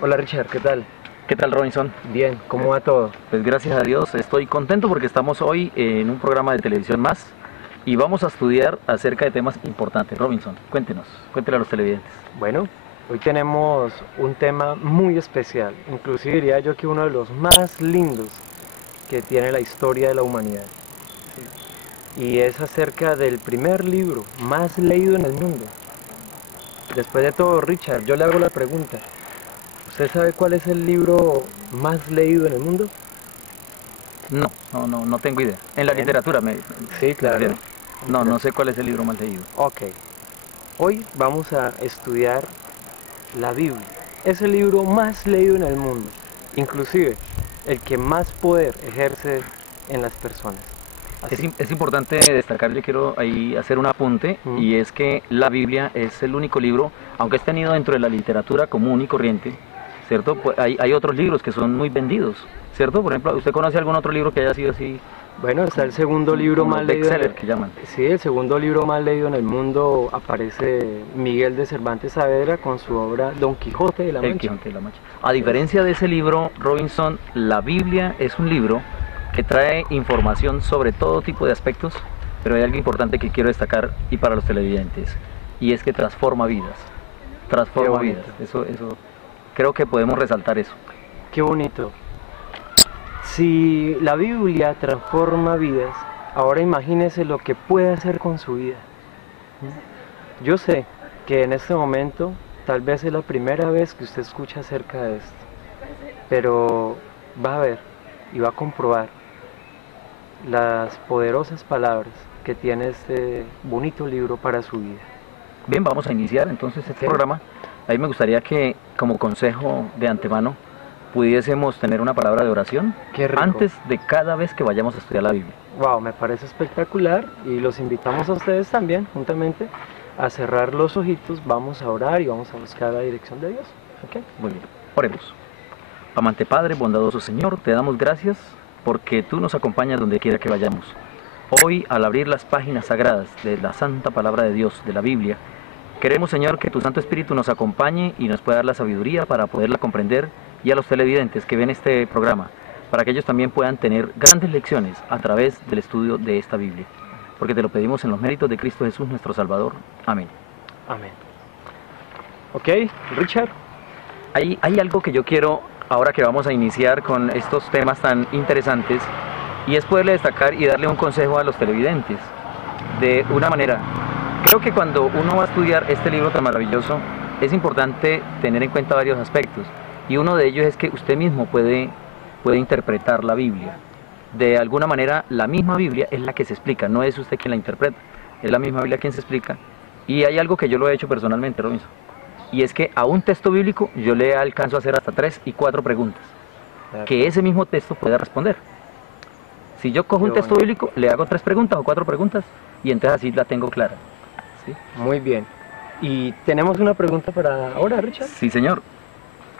Hola Richard, ¿qué tal? ¿Qué tal, Robinson? Bien, ¿cómo va todo? Pues gracias a Dios estoy contento porque estamos hoy en un programa de televisión más y vamos a estudiar acerca de temas importantes. Robinson, cuéntele a los televidentes. Bueno, hoy tenemos un tema muy especial, inclusive diría yo que uno de los más lindos que tiene la historia de la humanidad. Y es acerca del primer libro más leído en el mundo. Después de todo, Richard, yo le hago la pregunta. ¿Usted sabe cuál es el libro más leído en el mundo? No tengo idea. En la Bien. literatura Sí, claro. refiero. No sé cuál es el libro más leído. Ok, hoy vamos a estudiar la Biblia. Es el libro más leído en el mundo, inclusive el que más poder ejerce en las personas. Es importante destacar, yo quiero ahí hacer un apunte, y es que la Biblia es el único libro, aunque es tenido dentro de la literatura común y corriente, ¿cierto? Pues hay otros libros que son muy vendidos, ¿cierto? Por ejemplo, ¿usted conoce algún otro libro que haya sido así? Bueno, está el segundo libro más leído. Bestseller que llaman. Sí, el segundo libro más leído en el mundo aparece Miguel de Cervantes Saavedra con su obra Don Quijote de la Mancha. El Quijote de la Mancha. A diferencia de ese libro, Robinson, la Biblia es un libro que trae información sobre todo tipo de aspectos, pero hay algo importante que quiero destacar y para los televidentes, y es que transforma vidas. Transforma vidas. Eso, creo que podemos resaltar eso. Qué bonito. Si la Biblia transforma vidas, ahora imagínese lo que puede hacer con su vida. Yo sé que en este momento tal vez es la primera vez que usted escucha acerca de esto, pero va a ver y va a comprobar las poderosas palabras que tiene este bonito libro para su vida. Bien, vamos a iniciar entonces este programa. A mí me gustaría que, como consejo de antemano, pudiésemos tener una palabra de oración antes de cada vez que vayamos a estudiar la Biblia. Wow, me parece espectacular y los invitamos a ustedes también, juntamente, a cerrar los ojitos, vamos a orar y vamos a buscar la dirección de Dios. ¿Okay? Muy bien, oremos. Amante Padre, bondadoso Señor, te damos gracias porque tú nos acompañas donde quiera que vayamos. Hoy, al abrir las páginas sagradas de la santa palabra de Dios, de la Biblia, queremos, Señor, que tu Santo Espíritu nos acompañe y nos pueda dar la sabiduría para poderla comprender, y a los televidentes que ven este programa, para que ellos también puedan tener grandes lecciones a través del estudio de esta Biblia. Porque te lo pedimos en los méritos de Cristo Jesús, nuestro Salvador. Amén. Amén. Ok, Richard. Hay algo que yo quiero, ahora que vamos a iniciar con estos temas tan interesantes, y es poderle destacar y darle un consejo a los televidentes. De una manera, creo que cuando uno va a estudiar este libro tan maravilloso, es importante tener en cuenta varios aspectos. Y uno de ellos es que usted mismo puede interpretar la Biblia. De alguna manera, la misma Biblia es la que se explica, no es usted quien la interpreta, es la misma Biblia quien se explica. Y hay algo que yo lo he hecho personalmente, Robinson, y es que a un texto bíblico yo le alcanzo a hacer hasta 3 y 4 preguntas, que ese mismo texto puede responder. Si yo cojo un texto bíblico, le hago 3 preguntas o 4 preguntas, y entonces así la tengo clara. ¿Sí? Muy bien. ¿Y tenemos una pregunta para ahora, Richard? Sí, señor.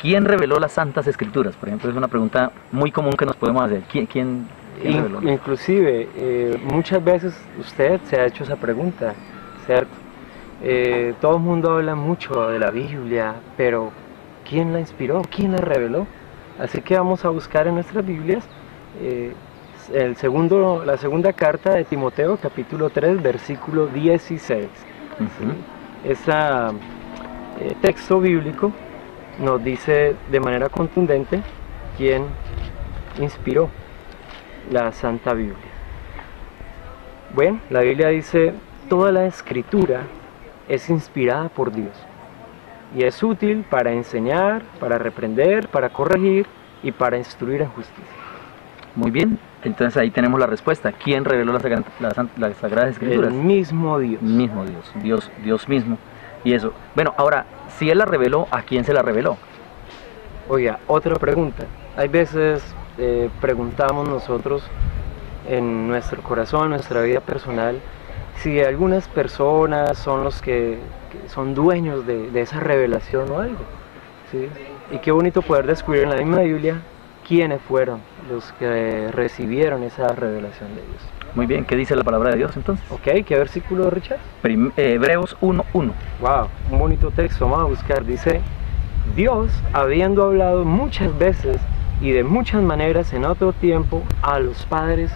¿Quién reveló las Santas Escrituras? Por ejemplo, es una pregunta muy común que nos podemos hacer. ¿Quién reveló? Inclusive, muchas veces usted se ha hecho esa pregunta, ¿cierto? Todo el mundo habla mucho de la Biblia, pero ¿quién la inspiró? ¿Quién la reveló? Así que vamos a buscar en nuestras Biblias la segunda carta de Timoteo, capítulo 3, versículo 16. Ese texto bíblico nos dice de manera contundente quién inspiró la Santa Biblia. Bueno, la Biblia dice: toda la escritura es inspirada por Dios y es útil para enseñar, para reprender, para corregir y para instruir en justicia. Muy bien, entonces ahí tenemos la respuesta. ¿Quién reveló las Sagradas Escrituras? El mismo Dios. Mismo Dios, Dios mismo. Y eso. Bueno, ahora, si Él la reveló, ¿a quién se la reveló? Oiga, otra pregunta. Hay veces preguntamos nosotros en nuestro corazón, en nuestra vida personal, si algunas personas son los que son dueños de esa revelación o algo. ¿Sí? Y qué bonito poder descubrir en la misma Biblia quiénes fueron los que recibieron esa revelación de Dios. Muy bien, ¿qué dice la palabra de Dios entonces? Ok, ¿qué versículo, Richard? Hebreos 1:1. Wow, un bonito texto, vamos a buscar. Dice: Dios, habiendo hablado muchas veces y de muchas maneras en otro tiempo a los padres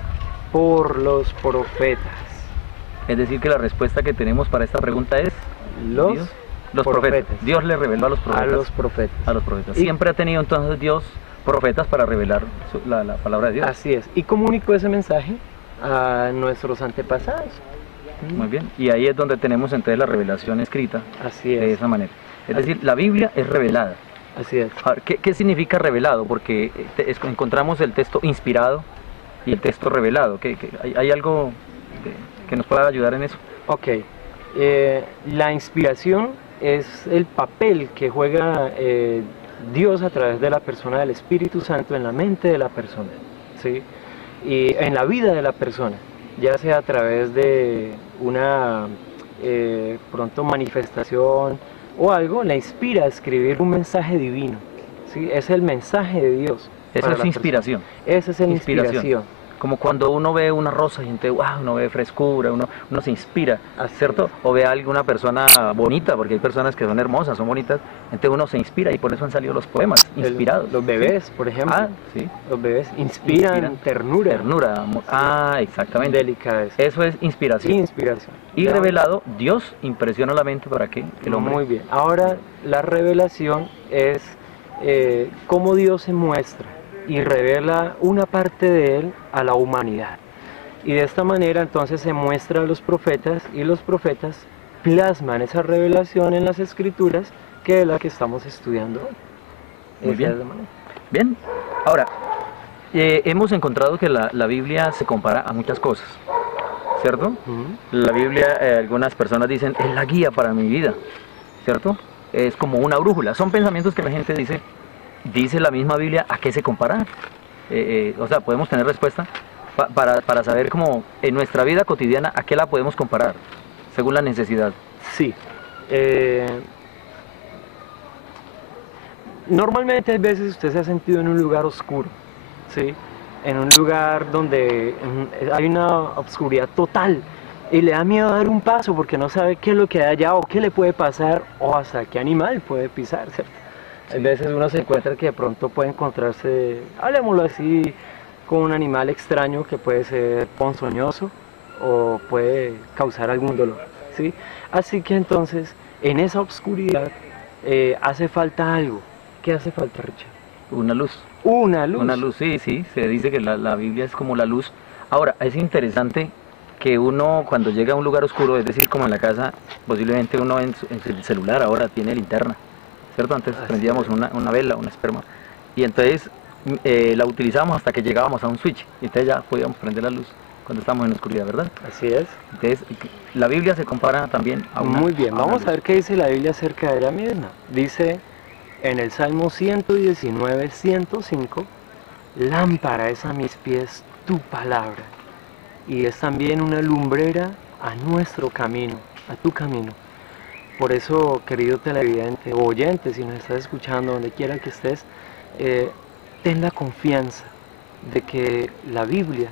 por los profetas. Es decir, que la respuesta que tenemos para esta pregunta es Los profetas. Dios le reveló a los profetas. A los profetas. A los profetas. Siempre ha tenido entonces Dios profetas para revelar la palabra de Dios. Así es. Y comunicó ese mensaje a nuestros antepasados. Muy bien. Y ahí es donde tenemos entonces la revelación escrita. Así es. De esa manera. Es decir, la Biblia es revelada. Así es. Ahora, ¿qué significa revelado? Porque encontramos el texto inspirado y el texto revelado. ¿Hay algo que nos pueda ayudar en eso? Ok. La inspiración es el papel que juega Dios a través de la persona del Espíritu Santo en la mente de la persona, ¿sí? Y en la vida de la persona, ya sea a través de una pronto manifestación o algo, la inspira a escribir un mensaje divino, ¿sí? Es el mensaje de Dios. Eso es inspiración. Esa es la inspiración. Como cuando uno ve una rosa y entonces, wow, uno ve frescura, uno se inspira, ¿cierto? O ve a alguna persona bonita, porque hay personas que son hermosas, son bonitas, entonces uno se inspira y por eso han salido los poemas inspirados. Los bebés, ¿sí? Por ejemplo. Sí. Los bebés inspiran ternura. Ternura, amor. Exactamente. Delicadeza. Eso es inspiración. Inspiración. Y revelado, Dios impresiona la mente para que el hombre... Muy bien. Ahora, la revelación es cómo Dios se muestra y revela una parte de él a la humanidad. Y de esta manera entonces se muestra a los profetas y los profetas plasman esa revelación en las escrituras, que es la que estamos estudiando hoy. Muy bien. Bien. Ahora, hemos encontrado que la Biblia se compara a muchas cosas, ¿cierto? La Biblia, algunas personas dicen, es la guía para mi vida, ¿cierto? Es como una brújula. Son pensamientos que la gente dice la misma Biblia, ¿a qué se compara? O sea, podemos tener respuesta para saber cómo en nuestra vida cotidiana, ¿a qué la podemos comparar? Según la necesidad. Sí. Normalmente hay veces usted se ha sentido en un lugar oscuro, ¿sí? En un lugar donde hay una oscuridad total y le da miedo dar un paso porque no sabe qué es lo que hay allá o qué le puede pasar o hasta qué animal puede pisar, ¿cierto? Sí. A veces uno se encuentra que de pronto puede encontrarse, hablemoslo así, con un animal extraño que puede ser ponzoñoso o puede causar algún dolor, ¿sí? Así que entonces, en esa oscuridad hace falta algo. ¿Qué hace falta, Richard? Una luz. Una luz. Una luz, sí, se dice que la Biblia es como la luz. Ahora, es interesante que uno cuando llega a un lugar oscuro, es decir, como en la casa, posiblemente uno en el celular ahora tiene linterna, ¿cierto? Antes prendíamos una vela, una esperma, y entonces la utilizábamos hasta que llegábamos a un switch, y entonces ya podíamos prender la luz cuando estamos en la oscuridad, ¿verdad? Así es. Entonces, la Biblia se compara también a una... Muy bien, vamos a ver qué dice la Biblia acerca de ella misma. Dice en el Salmo 119, 105, lámpara es a mis pies tu palabra, y es también una lumbrera a nuestro camino, a tu camino. Por eso, querido televidente o oyente, si nos estás escuchando, donde quiera que estés, ten la confianza de que la Biblia,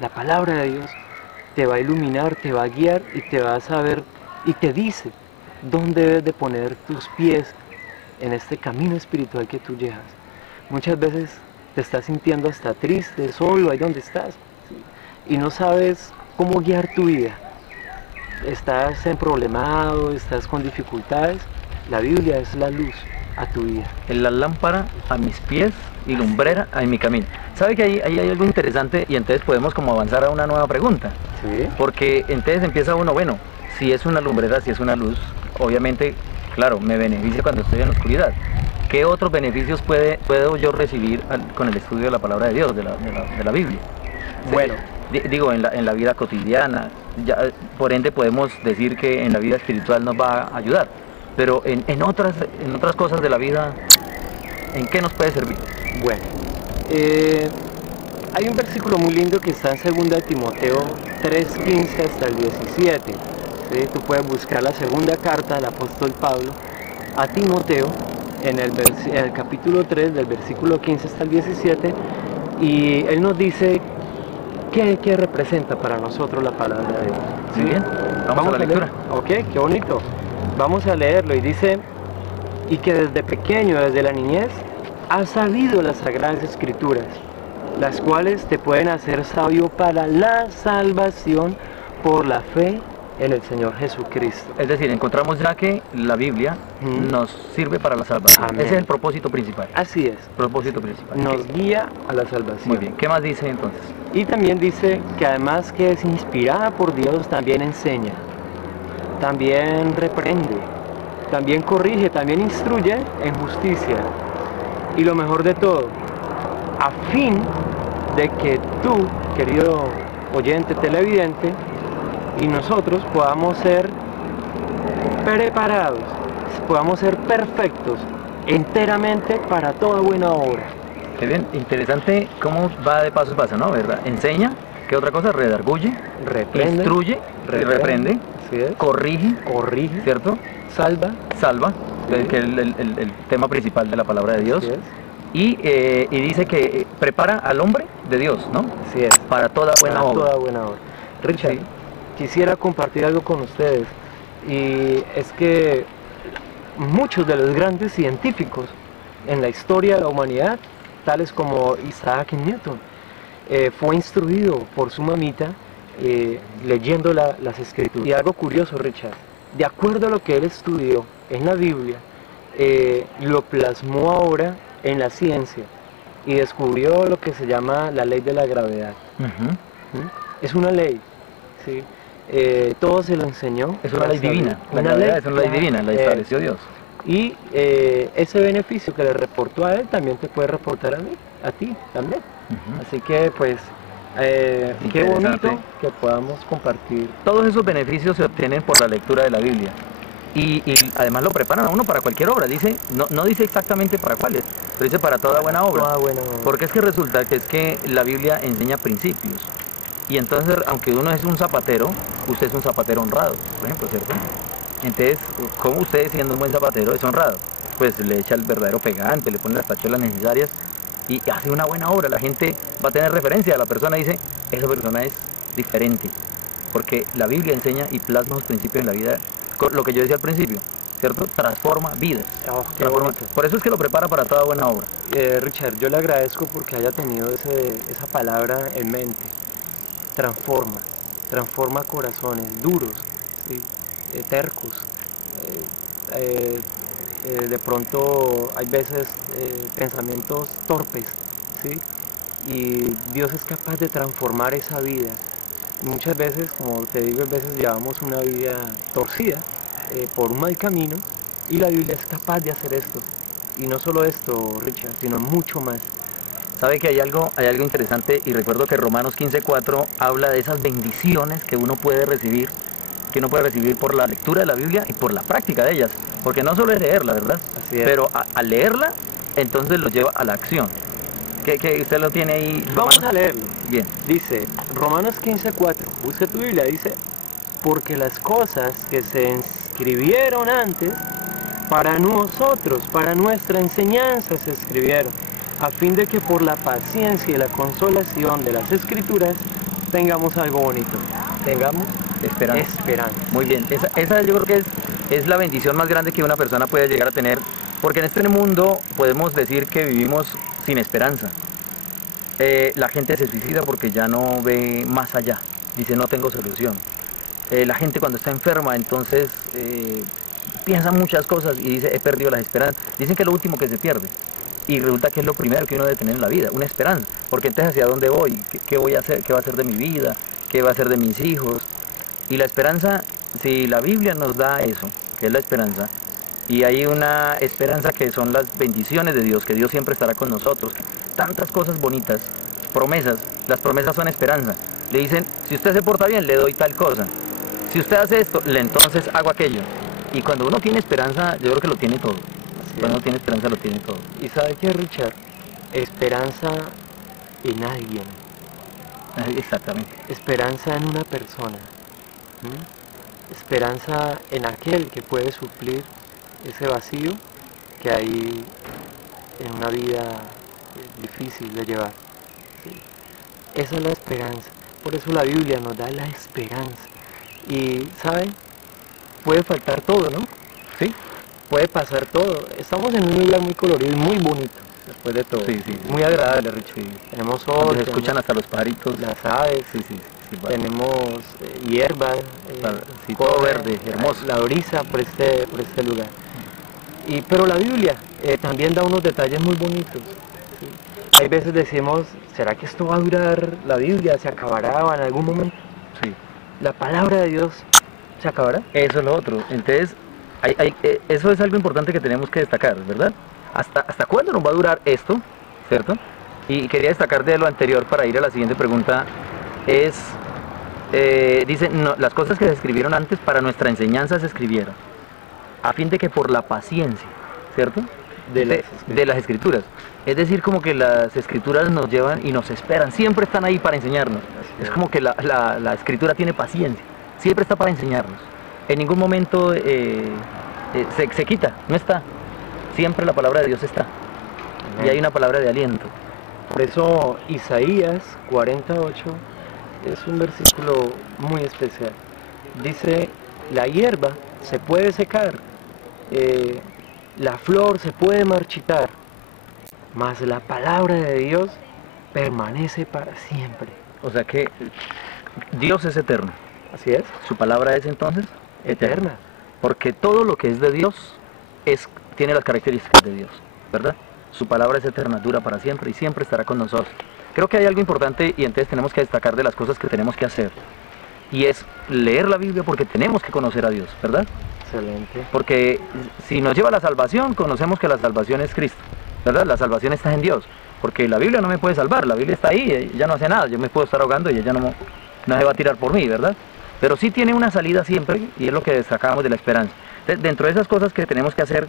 la palabra de Dios, te va a iluminar, te va a guiar y te va a saber y te dice dónde debes de poner tus pies en este camino espiritual que tú llevas. Muchas veces te estás sintiendo hasta triste, solo ahí donde estás, ¿sí? Y no sabes cómo guiar tu vida. Estás problemado, estás con dificultades. La Biblia es la luz a tu vida. Es la lámpara a mis pies y lumbrera en mi camino. ¿Sabe que ahí hay algo interesante? Y entonces podemos como avanzar a una nueva pregunta. ¿Sí? Porque entonces empieza uno, bueno, si es una lumbrera, si es una luz, obviamente, claro, me beneficia cuando estoy en la oscuridad. ¿Qué otros beneficios puedo yo recibir con el estudio de la palabra de Dios, de la Biblia? Bueno, digo, en la vida cotidiana, ya, por ende podemos decir que en la vida espiritual nos va a ayudar, pero en otras cosas de la vida, ¿en qué nos puede servir? Bueno, hay un versículo muy lindo que está en 2 Timoteo 3:15 hasta el 17. ¿Sí? Tú puedes buscar la segunda carta del apóstol Pablo a Timoteo en el capítulo 3, del versículo 15 hasta el 17, y él nos dice qué representa para nosotros la palabra de Dios. ¿Sí? Bien, vamos a la lectura. Ok, qué bonito. Vamos a leerlo y dice: y que desde pequeño, desde la niñez, has sabido las Sagradas Escrituras, las cuales te pueden hacer sabio para la salvación por la fe en el Señor Jesucristo. Es decir, encontramos ya que la Biblia nos sirve para la salvación. Amén. Ese es el propósito principal. Así es. Propósito principal. Nos guía a la salvación. Muy bien. ¿Qué más dice entonces? Y también dice que además que es inspirada por Dios, también enseña, también reprende, también corrige, también instruye en justicia. Y lo mejor de todo, a fin de que tú, querido oyente televidente, y nosotros podamos ser preparados, podamos ser perfectos enteramente para toda buena obra. Qué bien, interesante cómo va de paso a paso, ¿no? ¿Verdad? Enseña, ¿qué otra cosa? Redarguye, Reprende, instruye, reprende, así es, corrige, ¿cierto? salva, Salva, que es el tema principal de la palabra de Dios. así es, Y dice que prepara al hombre de Dios, ¿no? así es, Para toda buena para obra. toda buena obra. Richard, Sí. quisiera compartir algo con ustedes, y es que muchos de los grandes científicos en la historia de la humanidad, tales como Isaac Newton, fue instruido por su mamita leyendo las escrituras. Y algo curioso, Richard, de acuerdo a lo que él estudió en la Biblia, lo plasmó ahora en la ciencia y descubrió lo que se llama la ley de la gravedad. Ujú. ¿Mm? Es una ley, ¿sí? Todo se lo enseñó. Es una ley divina. La Una gravedad ley, es una ley divina, la estableció Dios. Y ese beneficio que le reportó a él también te puede reportar a mí, a ti también. Ujú. Así que pues qué Interesante. bonito que podamos compartir. Todos esos beneficios se obtienen por la lectura de la Biblia. Y además lo preparan a uno para cualquier obra. Dice, no dice exactamente para cuáles, pero dice para toda buena obra. Toda buena obra. Porque es que resulta que es que la Biblia enseña principios. Y entonces, aunque uno es un zapatero, usted es un zapatero honrado, por ejemplo, ¿cierto? Entonces, ¿cómo usted, siendo un buen zapatero, es honrado? Pues le echa el verdadero pegante, le pone las tachuelas necesarias y hace una buena obra. La gente va a tener referencia a la persona y dice, esa persona es diferente. Porque la Biblia enseña y plasma los principios en la vida, lo que yo decía al principio, ¿cierto? Transforma vidas. Oh, qué Transforma. bonito. Por eso es que lo prepara para toda buena obra. Richard, yo le agradezco porque haya tenido esa palabra en mente. Transforma corazones duros, ¿sí? Tercos. De pronto hay veces pensamientos torpes, ¿sí? Y Dios es capaz de transformar esa vida. Muchas veces, como te digo, a veces llevamos una vida torcida por un mal camino, y la Biblia es capaz de hacer esto. Y no solo esto, Richard, sino mucho más. Sabe que hay algo interesante, y recuerdo que Romanos 15:4 habla de esas bendiciones que uno puede recibir por la lectura de la Biblia y por la práctica de ellas, porque no solo es leerla, ¿verdad? Así es. Pero al leerla, entonces lo lleva a la acción. Que usted lo tiene ahí. Vamos a leerlo. Bien. Dice, Romanos 15:4, busca tu Biblia, dice, porque las cosas que se escribieron antes, para nosotros, para nuestra enseñanza se escribieron, a fin de que por la paciencia y la consolación de las Escrituras tengamos algo bonito, tengamos esperanza. Muy bien, esa yo creo que es la bendición más grande que una persona puede llegar a tener, porque en este mundo podemos decir que vivimos sin esperanza. La gente se suicida porque ya no ve más allá, dice no tengo solución. La gente cuando está enferma entonces piensa muchas cosas y dice he perdido las esperanzas. Dicen que es lo último que se pierde. Y resulta que es lo primero que uno debe tener en la vida, una esperanza. Porque entonces, ¿hacia dónde voy? ¿Qué voy a hacer? ¿Qué va a ser de mi vida? ¿Qué va a ser de mis hijos? Y la esperanza, si la Biblia nos da eso, que es la esperanza, y hay una esperanza que son las bendiciones de Dios, que Dios siempre estará con nosotros, tantas cosas bonitas, promesas, las promesas son esperanza. Le dicen, si usted se porta bien, le doy tal cosa. Si usted hace esto, entonces hago aquello. Y cuando uno tiene esperanza, yo creo que lo tiene todo. Cuando uno tiene esperanza, lo tiene todo. ¿Y sabe qué, Richard? Esperanza en alguien. Exactamente. Esperanza en una persona. ¿Mm? Esperanza en aquel que puede suplir ese vacío que hay en una vida difícil de llevar. ¿Sí? Esa es la esperanza. Por eso la Biblia nos da la esperanza. Y, ¿saben? Puede faltar todo, ¿no? Sí. puede pasar todo. Estamos en un lugar muy colorido y muy bonito, después de todo. Sí, sí. Muy agradable, Richard. Sí. Tenemos Donde sol, se escuchan hasta los pajaritos. las aves, Sí, sí, sí, vale. tenemos hierba, Sí, todo corre, verde, hermoso. la brisa por este lugar. Pero la Biblia también da unos detalles muy bonitos. ¿Sí? Hay veces decimos, ¿será que esto va a durar? ¿La Biblia se acabará en algún momento? Sí. ¿La palabra de Dios se acabará? Eso es lo otro. Entonces, eso es algo importante que tenemos que destacar, ¿verdad? ¿Hasta cuándo nos va a durar esto? ¿Cierto? Y quería destacar de lo anterior para ir a la siguiente pregunta. Dice, no, las cosas que se escribieron antes para nuestra enseñanza se escribieron, a fin de que por la paciencia, ¿cierto? De las escrituras. Es decir, como que las escrituras nos llevan y nos esperan, siempre están ahí para enseñarnos. Es como que la escritura tiene paciencia, siempre está para enseñarnos. En ningún momento se quita, no está. Siempre la palabra de Dios está. Y hay una palabra de aliento. Por eso Isaías 48 es un versículo muy especial. Dice, la hierba se puede secar, la flor se puede marchitar, mas la palabra de Dios permanece para siempre. O sea que Dios es eterno. Así es. Su palabra es entonces Eterna. Porque todo lo que es de Dios tiene las características de Dios, ¿verdad? Su palabra es eterna, dura para siempre y siempre estará con nosotros. Creo que hay algo importante y entonces tenemos que destacar de las cosas que tenemos que hacer. Y es leer la Biblia porque tenemos que conocer a Dios, ¿verdad? Excelente. Porque si nos lleva a la salvación, conocemos que la salvación es Cristo, ¿verdad? La salvación está en Dios. Porque la Biblia no me puede salvar, la Biblia está ahí, ella no hace nada, yo me puedo estar ahogando y ella no se va a tirar por mí, ¿verdad? Pero sí tiene una salida siempre y es lo que destacamos de la esperanza. Entonces, dentro de esas cosas que tenemos que hacer,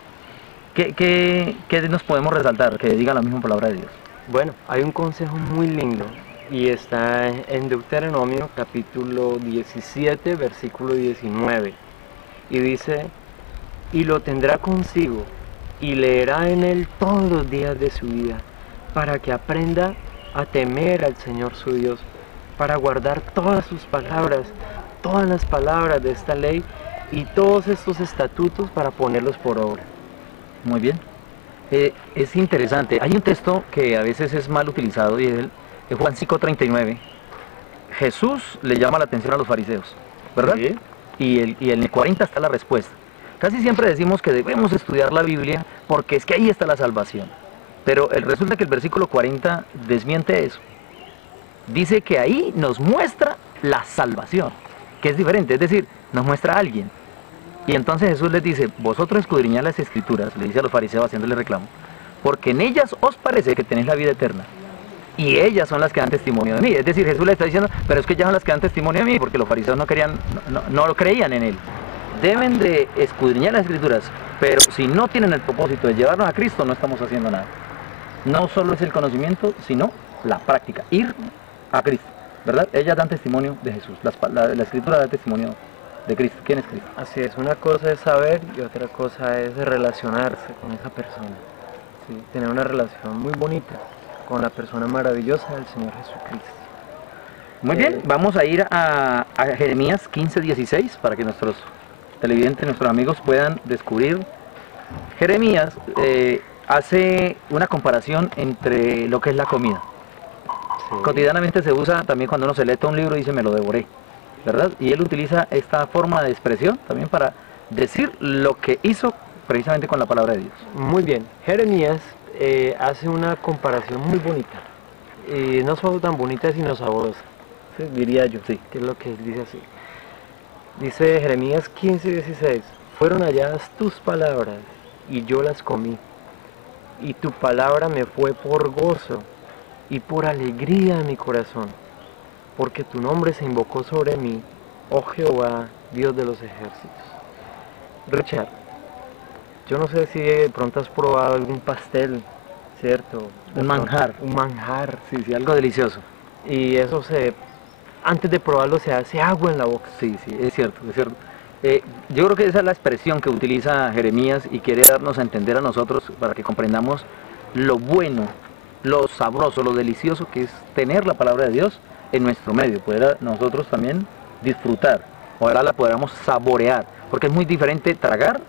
¿qué nos podemos resaltar? Que diga la misma palabra de Dios. Bueno, hay un consejo muy lindo y está en Deuteronomio capítulo 17, versículo 19. Y dice, y lo tendrá consigo y leerá en él todos los días de su vida, para que aprenda a temer al Señor su Dios, para guardar todas sus palabras, todas las palabras de esta ley y todos estos estatutos para ponerlos por obra. Muy bien. Es interesante. Hay un texto que a veces es mal utilizado y es el Juan 5:39. Jesús le llama la atención a los fariseos, ¿verdad? Sí. Y en el 40 está la respuesta. Casi siempre decimos que debemos estudiar la Biblia porque es que ahí está la salvación. Pero resulta que el versículo 40 desmiente eso. Dice que ahí nos muestra la salvación, que es diferente, es decir, nos muestra a alguien. Y entonces Jesús les dice, vosotros escudriñad las escrituras, le dice a los fariseos haciéndole reclamo, porque en ellas os parece que tenéis la vida eterna. Y ellas son las que dan testimonio de mí. Es decir, Jesús le está diciendo, pero es que ellas son las que dan testimonio de mí, porque los fariseos no lo creían en él. Deben de escudriñar las escrituras, pero si no tienen el propósito de llevarnos a Cristo, no estamos haciendo nada. No solo es el conocimiento, sino la práctica, ir a Cristo, ¿verdad? Ellas dan testimonio de Jesús, la escritura da testimonio de Cristo. ¿Quién es Cristo? Así es, una cosa es saber y otra cosa es relacionarse con esa persona. ¿Sí? Tener una relación muy bonita con la persona maravillosa del Señor Jesucristo. Muy bien, vamos a ir a Jeremías 15:16 para que nuestros televidentes, nuestros amigos puedan descubrir. Jeremías hace una comparación entre lo que es la comida. Sí. Cotidianamente se usa también cuando uno se lee todo un libro y dice me lo devoré, ¿verdad? Y él utiliza esta forma de expresión también para decir lo que hizo precisamente con la palabra de Dios. Muy bien, Jeremías hace una comparación muy bonita. No solo tan bonita, sino sabrosa, ¿sí? Diría yo, Sí. que es lo que él dice así. Dice Jeremías 15:16, fueron halladas tus palabras y yo las comí, y tu palabra me fue por gozo y por alegría a mi corazón, porque tu nombre se invocó sobre mí, oh Jehová, Dios de los ejércitos. Richard, yo no sé si de pronto has probado algún pastel, ¿cierto? Un manjar. Un manjar. Sí, sí, algo delicioso. Y eso antes de probarlo se hace agua en la boca. Sí, sí, es cierto, es cierto. Yo creo que esa es la expresión que utiliza Jeremías y quiere darnos a entender a nosotros para que comprendamos lo bueno, lo sabroso, lo delicioso que es tener la palabra de Dios en nuestro medio, poder nosotros también disfrutar, ojalá la podamos saborear, porque es muy diferente tragar,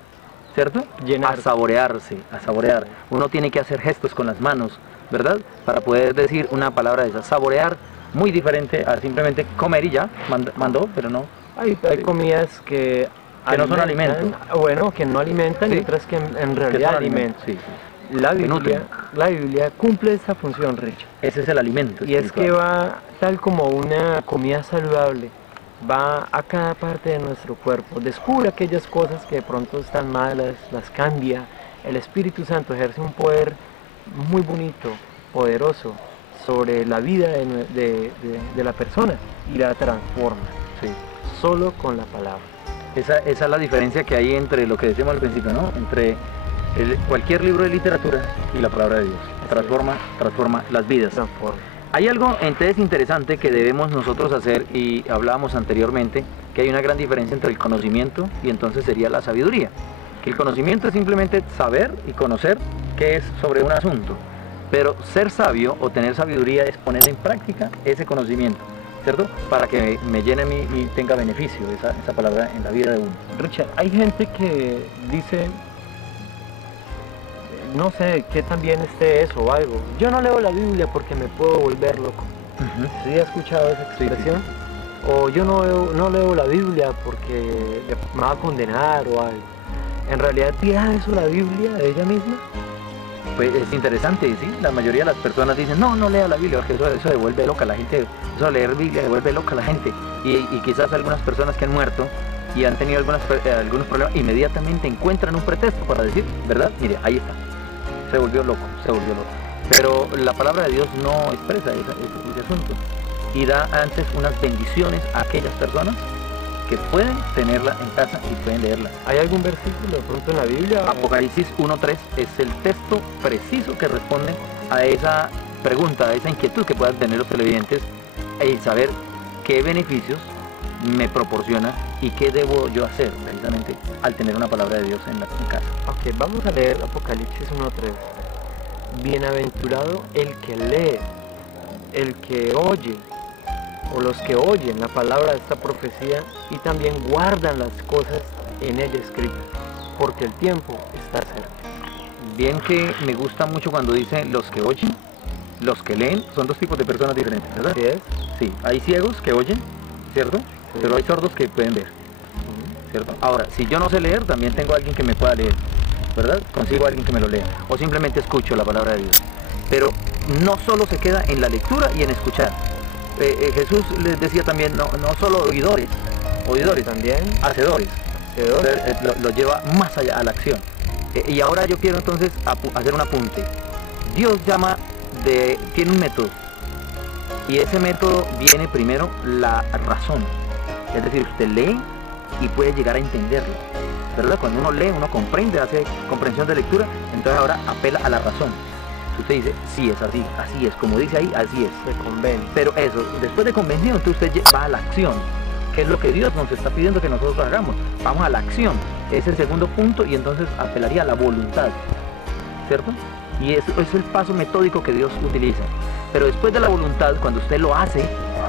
¿cierto? Llenar. A saborearse, a saborear. Uno tiene que hacer gestos con las manos, ¿verdad? Para poder decir una palabra de esa. Saborear, muy diferente a simplemente comer y ya, mandó, pero no. Hay comidas que no son alimento. Bueno, que no alimentan, Sí. y otras que en Que realidad son alimentan. Sí, sí. La nutren. Biblia cumple esa función, Richard. Ese es el alimento. Y es espiritual. que va tal como una comida saludable, va a cada parte de nuestro cuerpo, descubre aquellas cosas que de pronto están malas, las cambia. El Espíritu Santo ejerce un poder muy bonito, poderoso, sobre la vida de la persona y la transforma, Sí. solo con la palabra. Esa es la diferencia que hay entre lo que decíamos al principio, ¿no? Entre cualquier libro de literatura y la palabra de Dios. Transforma las vidas. Transforma. Hay algo entonces interesante que debemos nosotros hacer, y hablábamos anteriormente, que hay una gran diferencia entre el conocimiento y entonces sería la sabiduría. Que el conocimiento es simplemente saber y conocer qué es sobre un asunto, pero ser sabio o tener sabiduría es poner en práctica ese conocimiento, ¿cierto? Para que me llene y tenga beneficio esa palabra en la vida de uno. Richard, hay gente que dice, no sé, que también esté eso o algo. Yo no leo la Biblia porque me puedo volver loco. ¿Sí has escuchado esa expresión? O yo no leo la Biblia porque me va a condenar o algo. ¿En realidad tira eso la Biblia de ella misma? Pues es interesante, ¿sí? La mayoría de las personas dicen, no lea la Biblia, porque eso devuelve loca a la gente. Eso de leer Biblia devuelve loca a la gente. Y quizás algunas personas que han muerto y han tenido algunos problemas, inmediatamente encuentran un pretexto para decir, ¿verdad? Mire, ahí está. Se volvió loco. Pero la palabra de Dios no expresa ese asunto. Y da antes unas bendiciones a aquellas personas que pueden tenerla en casa y pueden leerla. ¿Hay algún versículo de pronto en la Biblia? Apocalipsis 1.3 es el texto preciso que responde a esa pregunta, a esa inquietud que puedan tener los televidentes, el saber qué beneficios me proporciona y qué debo yo hacer precisamente al tener una palabra de Dios en casa. Ok, vamos a leer Apocalipsis 1.3. Bienaventurado el que lee, el que oye, o los que oyen la palabra de esta profecía y también guardan las cosas en ella escritas, porque el tiempo está cerca. Bien, que me gusta mucho cuando dice los que oyen, los que leen, son dos tipos de personas diferentes, ¿verdad? ¿Sí es? Sí, hay ciegos que oyen, ¿cierto? Sí. Pero hay sordos que pueden ver, ¿cierto? Ahora, si yo no sé leer, también tengo a alguien que me pueda leer, ¿verdad? Consigo a alguien que me lo lea, o simplemente escucho la palabra de Dios. Pero no solo se queda en la lectura y en escuchar. Jesús les decía también, no solo oidores también hacedores. Lo lleva más allá a la acción. Y ahora yo quiero entonces hacer un apunte. Dios tiene un método, y ese método viene primero la razón. Es decir, usted lee y puede llegar a entenderlo, ¿verdad? Cuando uno lee, uno comprende, hace comprensión de lectura, entonces ahora apela a la razón. Usted dice, sí, es así es, como dice ahí, así es. Se convence. Pero eso, después de convencido, entonces usted va a la acción, que es lo que Dios nos está pidiendo que nosotros hagamos. Vamos a la acción, es el segundo punto, y entonces apelaría a la voluntad, ¿cierto? Y eso es el paso metódico que Dios utiliza. Pero después de la voluntad, cuando usted lo hace,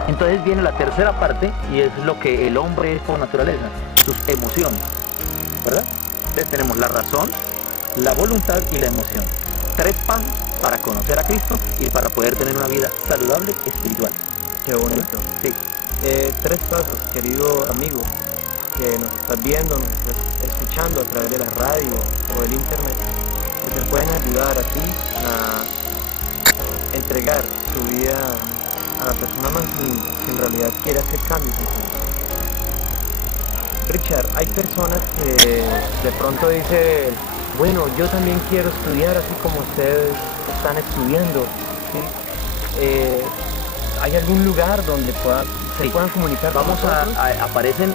entonces viene la tercera parte, y es lo que el hombre es por naturaleza, sus emociones, ¿verdad? Entonces tenemos la razón, la voluntad y la emoción. 3 pasos para conocer a Cristo y para poder tener una vida saludable espiritual. Qué bonito. Sí. 3 pasos, querido amigo, que nos estás viendo, nos estás escuchando a través de la radio o del internet, que te pueden ayudar a ti a entregar tu vida a la persona más linda que en realidad quiere hacer cambios en su vida. Richard, hay personas que de pronto dicen, bueno, yo también quiero estudiar así como ustedes están estudiando, ¿sí? ¿Hay algún lugar donde se puedan comunicar? Vamos aparecen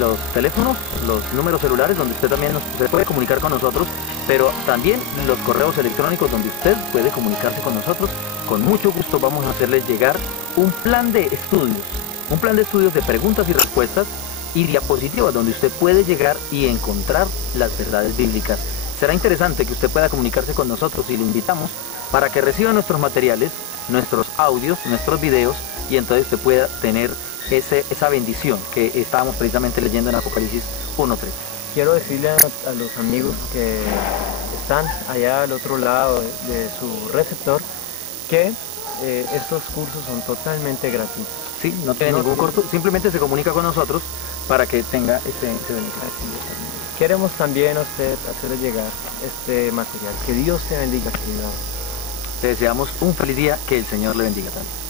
los teléfonos, los números celulares donde usted también se puede comunicar con nosotros, pero también los correos electrónicos donde usted puede comunicarse con nosotros. Con mucho gusto vamos a hacerles llegar un plan de estudios de preguntas y respuestas y diapositivas donde usted puede llegar y encontrar las verdades bíblicas. Será interesante que usted pueda comunicarse con nosotros y le invitamos para que reciba nuestros materiales, nuestros audios, nuestros videos, y entonces usted pueda tener esa bendición que estábamos precisamente leyendo en Apocalipsis 1.3. quiero decirle a los amigos que están allá al otro lado de su receptor que estos cursos son totalmente gratuitos. Sí, no tiene ningún costo, simplemente se comunica con nosotros para que tenga este beneficio. Queremos también a usted hacerle llegar este material. Que Dios te bendiga, querido. Te deseamos un feliz día, que el Señor le bendiga también.